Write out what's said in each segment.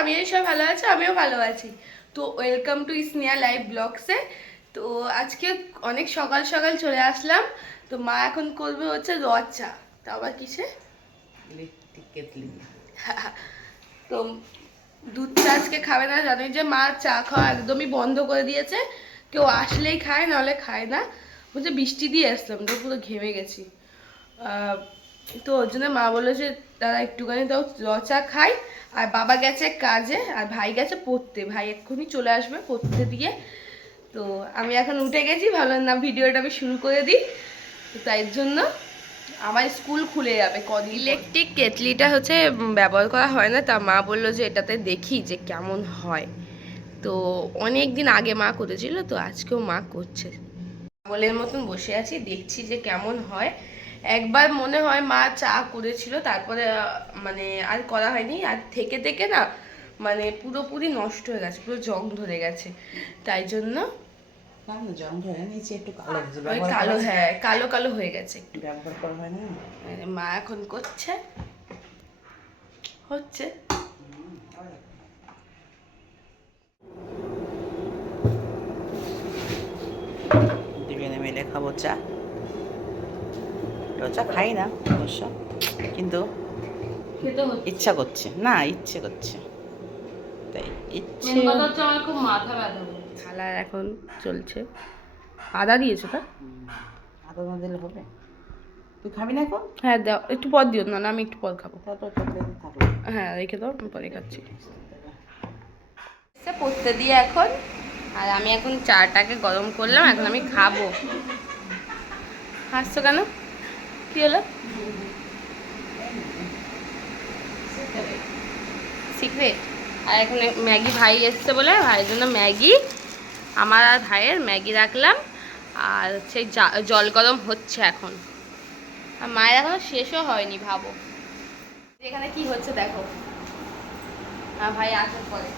আমি সব ভালো আছি, আমিও ভালো আছি। তো ওয়েলকাম টু স্নেহা লাইভ ব্লগসে। তো আজকে অনেক সকাল সকাল চলে আসলাম। তো মা এখন করবে হচ্ছে রদ চা, তা আবার কিসে ইলেকট্রিক কেটলি। তো দুধ চা আজকে খাবে না, জানোই যে মা চা খাওয়া একদমই বন্ধ করে দিয়েছে। কেউ আসলেই খায়, নাহলে খায় না। বলছে বৃষ্টি দিয়ে আসলাম তো পুরো ঘেমে গেছি। তো ওর জন্য মা বললো যে তারা একটুখানি তাও চা খাই। আর বাবা গেছে কাজে, আর ভাই গেছে পড়তে। ভাই এক্ষুনি চলে আসবে পড়তে দিয়ে। তো আমি এখন উঠে গেছি, ভাবলাম না ভিডিওটা আমি শুরু করে দিই। তো তাই জন্য আমার স্কুল খুলে যাবে কদিন। ইলেকট্রিক কেটলিটা হচ্ছে ব্যবহার করা হয় না, তা মা বললো যে এটাতে দেখি যে কেমন হয়। তো অনেক দিন আগে মা করেছিল, তো আজকেও মা করছে। পাগলের মতন বসে আছি, দেখছি যে কেমন হয়। একবার মনে হয় মা চা করেছিল, তারপরে মানে আর করা হয়নি। আর থেকে থেকে না মানে পুরোপুরি নষ্ট হয়ে গেছে, পুরো জং ধরে গেছে। তাই জন্য জং ধরে নিচে একটু কালো ওই কালো, হ্যাঁ কালো কালো হয়ে গেছে একটু। ব্যবহার করা হয় না। মা এখন করছে, হচ্ছে। দুজনে মিলে খাবো চা। চা খাই না অবশ্য, কিন্তু ইচ্ছা করছে, না ইচ্ছে করছে, তাই ইচ্ছে। আমার খুব মাথা ব্যথা। খালার এখন চলছে। আদা দিয়েছো তা? আদা না দিলে হবে? তুই খাবি না এখন? হ্যাঁ দাও, একটু পর দিও। না না, আমি একটু পর খাবো। তারপর চকলেট থাকলো। হ্যাঁ রেখে দাও, আমি পরে খাচ্ছি। পড়তে দিয়ে এখন, আর আমি এখন চাটাকে গরম করলাম, এখন আমি খাবো। হাসছো কেন, কি হলো? সিক্রেট। আর এখন ম্যাগি ভাই এসছে বলে ভাইয়ের জন্য ম্যাগি, আমার আর ভাইয়ের ম্যাগি রাখলাম। আর হচ্ছে জল গরম হচ্ছে এখন। আর মায়ের এখনো শেষও হয়নি, ভাবো এখানে কি হচ্ছে দেখো। আর ভাই আসার পরে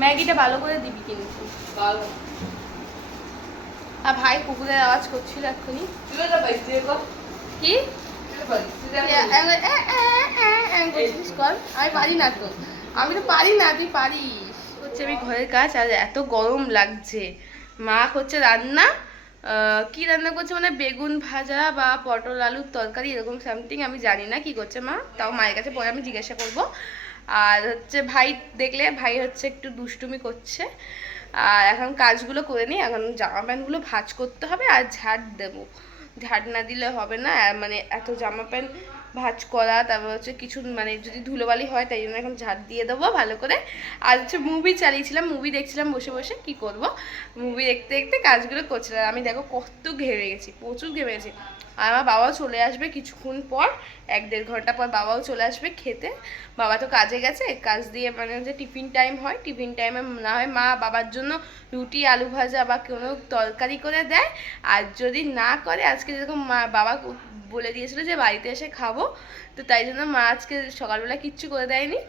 ম্যাগিটা ভালো করে দিবি কিন্তু। আর ভাই কুকুরের আওয়াজ করছিল এক্ষুনি। কি আমি পারি না তো, আমি তো পারি না, তুই পারিস। হচ্ছে আমি ঘরের কাজ, আর এত গরম লাগছে। মা হচ্ছে রান্না, কি রান্না করছে মানে বেগুন ভাজা বা পটল আলুর তরকারি এরকম সামথিং, আমি জানি না কি করছে মা, তাও মায়ের কাছে পরে আমি জিজ্ঞাসা করব। আর হচ্ছে ভাই দেখলে, ভাই হচ্ছে একটু দুষ্টুমি করছে। আর এখন কাজগুলো করে নিই, এখন জামা প্যান্টগুলো ভাঁজ করতে হবে আর ঝাড় দেবো। ঝাড় না দিলে হবে না, মানে এত জামা প্যান্ট ভাঁজ করা, তারপর হচ্ছে কিছু মানে যদি ধুলোবালি হয়, তাই জন্য এখন ঝাড় দিয়ে দেবো ভালো করে। আর হচ্ছে মুভি চালিয়েছিলাম, মুভি দেখছিলাম বসে বসে, কি করব, মুভি দেখতে দেখতে কাজগুলো করছিলাম। আমি দেখো কত ঘেমে গেছি, প্রচুর ঘেমে গেছি। আর আমার বাবাও চলে আসবে কিছুক্ষণ পর, 1-1.5 ঘন্টা পর বাবাও চলে আসবে খেতে। বাবা তো কাজে গেছে, কাজ দিয়ে মানে যে টিফিন টাইম হয়, টিফিন টাইমে না হয় মা বাবার জন্য রুটি আলু ভাজা বা কোনো তরকারি করে দেয়। আর যদি না করে, আজকে যেরকম মা বাবা বলে দিয়েছিল যে বাড়িতে এসে খাবো, তো তাই জন্য মা আজকে সকালবেলা কিচ্ছু করে দেয়নি।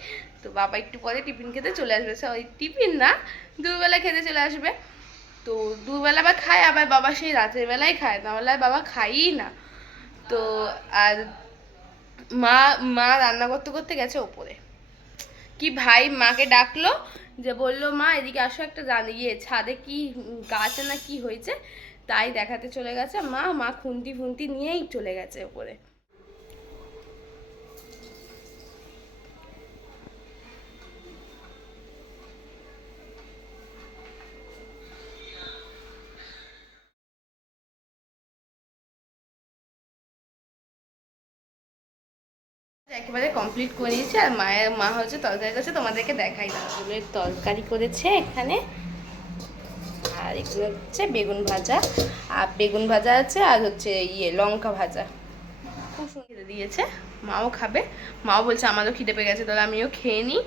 তো বাবা একটু পরে টিফিন খেতে চলে আসবে, ওই টিফিন না, দুবেলা খেতে চলে আসবে। তো দুবেলা বা খায়, আবার বাবা সেই রাতের বেলায় খায়, নাহলে বাবা খায়ই না। তো আর মা মা রান্না করতে করতে গেছে ওপরে। কি ভাই মাকে ডাকলো, যে বললো মা এদিকে আসো, একটা ছাদে কি গাছ না কি হয়েছে, তাই দেখাতে চলে গেছে। মা খুন্তি ফুন্তি নিয়েই চলে গেছে ওপরে। একেবারে কমপ্লিট করে নিয়েছি, আর মা হচ্ছে তরকারি করছে, তোমাদেরকে দেখাই না। তরকারি করেছে এখানে, আর এগুলো হচ্ছে বেগুন ভাজা, আর বেগুন ভাজা আছে, আর হচ্ছে লঙ্কা ভাজা। খুব সুন্দর দিয়েছে, মাও খাবে। মাও বলছে আমারও খিদে পেয়ে গেছে, তাহলে আমিও খেয়ে নিই।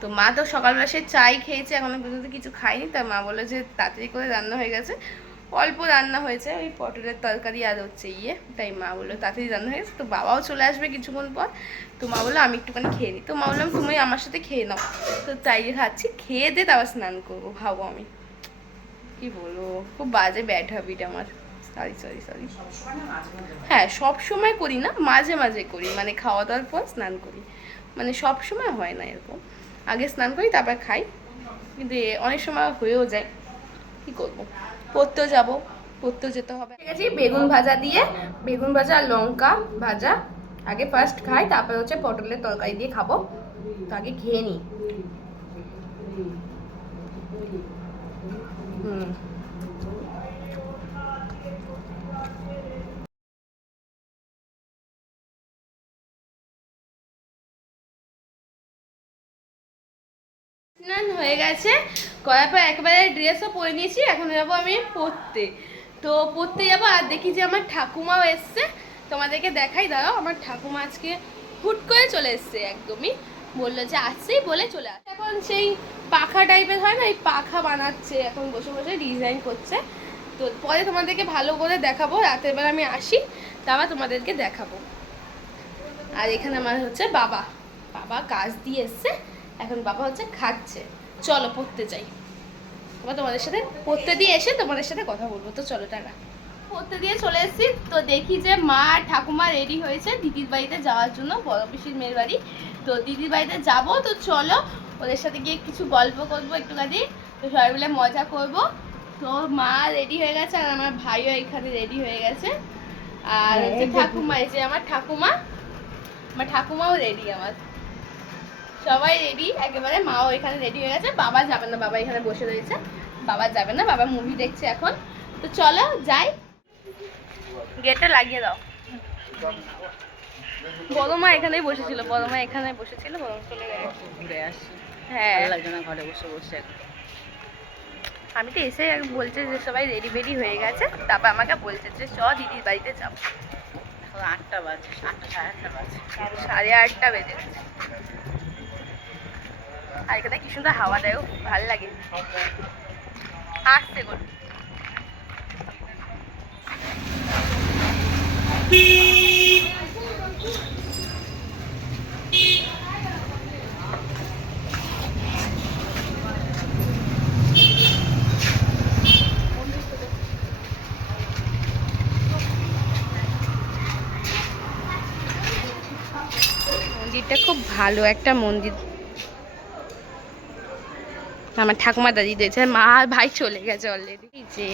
তো মা তো সকালবেলা সে চাই খেয়েছে, এখনো পর্যন্ত কিছু খাইনি। তাই মা বললো যে তাড়াতাড়ি করে রান্না হয়ে গেছে, অল্প রান্না হয়েছে, ওই পটলের তরকারি আর হচ্ছে তাই মা বললো তাড়াতাড়ি রান্না হয়ে গেছে। তো বাবাও চলে আসবে কিছুক্ষণ পর। তো মা বললো আমি একটুখানি খেয়ে নিই। তো মা বললাম তুমি আমার সাথে খেয়ে নাও। তো তাই খাচ্ছি, খেয়ে দিয়ে তারপর স্নান করবো, ভাবো আমি কি বলবো, খুব বাজে ব্যাড হ্যাবিট আমার। সরি। হ্যাঁ সব সময় করি না, মাঝে মাঝে করি, মানে খাওয়া দাওয়ার পর স্নান করি, মানে সব সময় হয় না এরকম। আগে স্নান করি তারপর খাই, কিন্তু অনেক সময় হয়েও যায়, কি করব, পড়তেও যাব, পড়তেও যেতে হবে। ঠিক আছে, বেগুন ভাজা দিয়ে, বেগুন ভাজা আর লঙ্কা ভাজা আগে ফার্স্ট খাই, তারপর হচ্ছে পটলের তরকারি দিয়ে খাবো। তো আগে খেয়ে নিই। স্নান হয়ে গেছে, করার পর একেবারে ড্রেসও পরে নিয়েছি, এখন যাবো আমি পড়তে। তো পড়তে যাবো, আর দেখি যে আমার ঠাকুমাও এসছে, তোমাদেরকে দেখাই। দাঁড়াও, আমার ঠাকুমা আজকে হুট করে চলে এসছে, একদমই বললো যে আসছেই বলে চলে আসছে। এখন সেই পাখা টাইপের হয় না, এই পাখা বানাচ্ছে, এখন বসে বসে ডিজাইন করছে। তো পরে তোমাদেরকে ভালো করে দেখাবো, রাতের বেলা আমি আসি, তারপর তোমাদেরকে দেখাবো। আর এখানে আমার হচ্ছে বাবা, বাবা কাজ দিয়ে এসছে, এখন বাবা হচ্ছে খাচ্ছে। চলো পড়তে যাই, আবার তোমাদের সাথে পড়তে দিয়ে এসে তোমাদের সাথে কথা বলবো। তো চলো, টাকা। পড়তে দিয়ে চলে এসেছি, তো দেখি যে মা ঠাকুমা রেডি হয়েছে দিদির বাড়িতে যাওয়ার জন্য, বড় পিসির মেয়ের বাড়ি। তো দিদির বাড়িতে যাবো, তো চলো ওদের সাথে গিয়ে কিছু গল্প করবো একটুখানি, তো সবাই মিলে মজা করব। তো মা রেডি হয়ে গেছে, আর আমার ভাইও এখানে রেডি হয়ে গেছে, আর হচ্ছে ঠাকুমা, এই যে আমার ঠাকুমা, আমার ঠাকুমাও রেডি, আমার সবাই রেডি একেবারে। মাও এখানে রেডি হয়ে গেছে, বাবা যাবে না, বাবা এখানে বসে রয়েছে, বাবা যাবে না, বাবা মুভি দেখছে এখন। তো চলো যাই, গেটটা লাগিয়ে দাও। বড় মা এখানেই বসেছিল, বড় মা এখানে বসেছিল, বড় মা চলে গেছে। ঘুরে আসি, হ্যাঁ, ভালো লাগছে না ঘরে বসে বসে। আমি তো এসে বলছে যে সবাই রেডি বেডি হয়ে গেছে, তারপর আমাকে বলছে যে চ দিদির বাড়িতে যাবো। এখন 8টা বাজে, 8টা সাড়ে 8টা বাজে, 8:30 বেজে গেছে। আর এখানে কি সুন্দর হাওয়া দেয়, ভালো লাগে, আসছে গো। মন্দিরটা খুব ভালো একটা মন্দির, আমার ঠাকুমা দাদি দিয়েছে, মা আর ভাই চলে গেছে অলরেডি। যে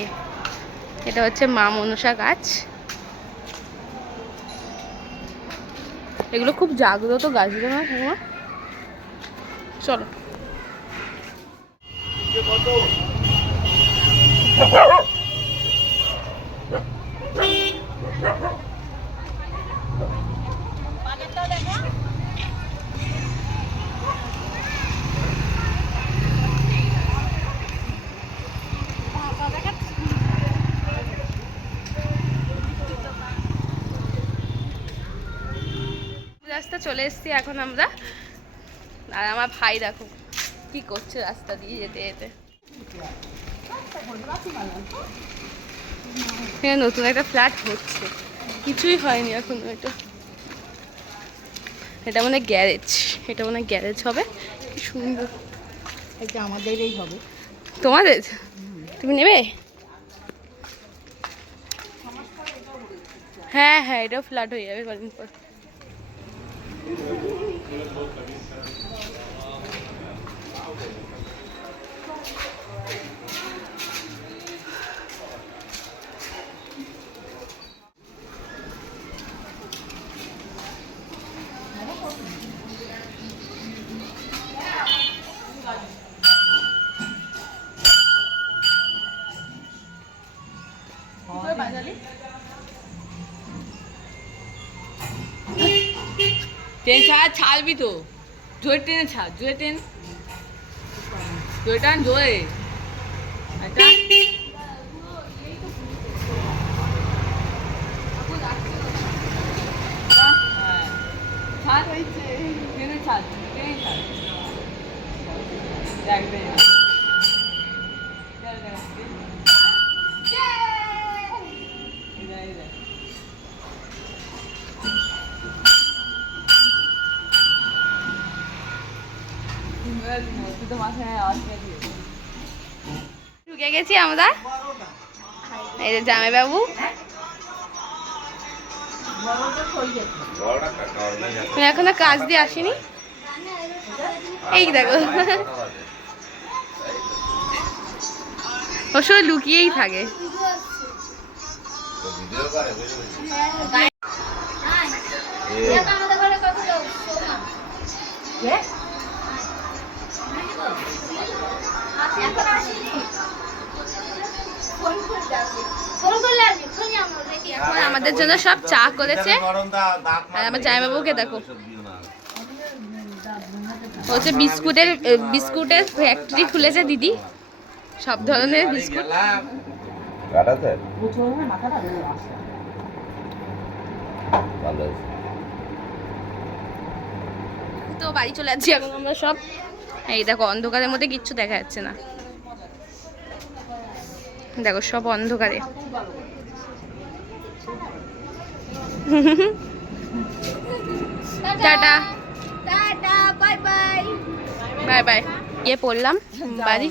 এটা হচ্ছে মা মনসা গাছ, এগুলো খুব জাগ্রত গাছ, না ঠাকুমা? চলো। রাস্তা চলে এসেছি এখন আমরা, আর আমার ভাই দেখো কি করছে রাস্তা দিয়ে যেতে যেতে। হ্যাঁ, নতুন একটা ফ্ল্যাট হচ্ছে, কিছুই হয়নি এখন। এটা মানে গ্যারেজ, এটা মানে গ্যারেজ হবে, কি সুন্দর। এটা আমাদেরই হবে। তোমাদের? তুমি নেবে? হ্যাঁ হ্যাঁ, এটাও ফ্ল্যাট হয়ে যাবে কদিন পর। ট্রেন ছাড়বি তো, জোরে ট্রেনে ছাড়, জোরে ট্রেন, জোরে টান, জোরে। ছাড় হয়েছে, ট্রেনে ছাড়, ট্রেনে ছাড়, দেখবে। ঢুকে গেছি আমরা, এই যে জামাইবাবু। তুমি এখনো কাজ দিয়ে আসিনি? এই দেখো ও সব লুকিয়েই থাকে। এখন আমাদের জন্য সব চা করেছে আর আমার জামাইবাবুকে দেখো হচ্ছে বিস্কুটের ফ্যাক্টরি খুলেছে দিদি, সব ধরনের বিস্কুট। তো বাড়ি চলে যাচ্ছি এখন আমরা সব। এই দেখো অন্ধকারের মধ্যে কিচ্ছু দেখা যাচ্ছে না, দেখো সব অন্ধকারে। Tata tata bye bye bye bye. গিয়ে পড়লাম বাড়ি।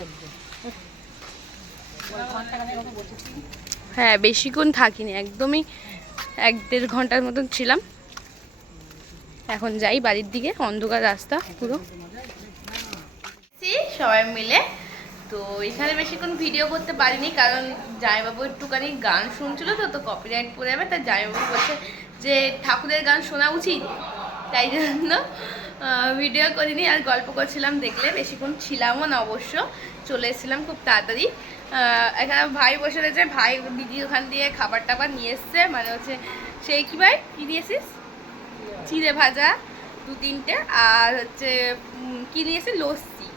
হ্যাঁ বেশিক্ষণ থাকিনি, একদমই 1-1.5 ঘন্টার মতন ছিলাম। এখন যাই বাড়ির দিকে, অন্ধকার রাস্তা পুরো। সবাই মিলে তো এখানে বেশিক্ষণ ভিডিও করতে পারিনি কারণ জামাইবাবু একটুখানি গান শুনছিল তো কপিরাইট পড়ে যাবে, তাই জামাইবাবু বলছে যে ঠাকুরের গান শোনা উচিত, তাই জন্য ভিডিও করিনি। আর গল্প করছিলাম, দেখলে বেশিক্ষণ ছিলামও না, অবশ্য চলে এসেছিলাম খুব তাড়াতাড়ি। এখানে ভাই বসে রয়েছে, ভাই দিদি ওখান দিয়ে খাবার টাবার নিয়ে এসছে, মানে হচ্ছে সেই কি ভাই কী নিয়েছিস, চিড়ে ভাজা 2-3টে আর হচ্ছে কী নিয়েছে লস্যি,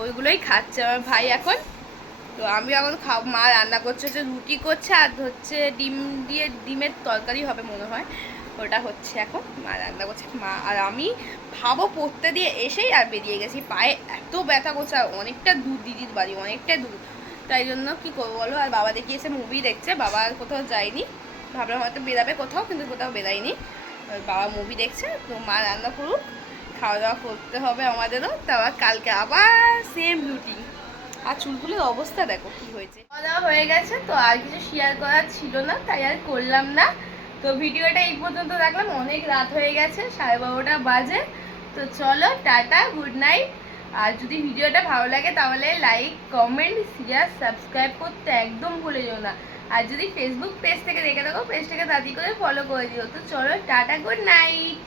ওইগুলোই খাচ্ছে আমার ভাই এখন। তো আমি এখন মা রান্না করছে, হচ্ছে রুটি করছে আর হচ্ছে ডিমের তরকারি হবে মনে হয়, ওটা হচ্ছে এখন মা রান্না করছে। মা আর আমি ভাবো পড়তে দিয়ে এসেই আর বেরিয়ে গেছি, পায়ে এত ব্যথা করছে, আর অনেকটা দূর দিদির বাড়ি, অনেকটা দূর, তাই জন্য কি করবো বলো। আর বাবা দেখি এসে মুভি দেখছে, বাবা আর কোথাও যায়নি, ভাবলাম হয়তো বেরাবে কোথাও, কিন্তু কোথাও বেরায়নি, বাবা মুভি দেখছে। তো মা রান্না করুক, খাওয়া দাওয়া করতে হবে আমাদেরও, তারপর কালকে আবার সেম রুটিন। আর চুলগুলোর অবস্থা দেখো কি হয়েছে। খাওয়া দাওয়া হয়ে গেছে, তো আর কিছু শেয়ার করার ছিল না, তাই আর করলাম না। তো ভিডিওটা এই পর্যন্ত রাখলাম, অনেক রাত হয়ে গেছে, 12:30 বাজে। তো চলো টাটা, গুড নাইট। আর যদি ভিডিওটা ভালো লাগে তাহলে লাইক, কমেন্ট, শেয়ার, সাবস্ক্রাইব করতে একদম ভুলে যেও না। আর যদি ফেসবুক পেজ থেকে দেখে থাকো, পেজটাকে তাড়াতাড়ি করে ফলো করে দিও। তো চলো টাটা, গুড নাইট।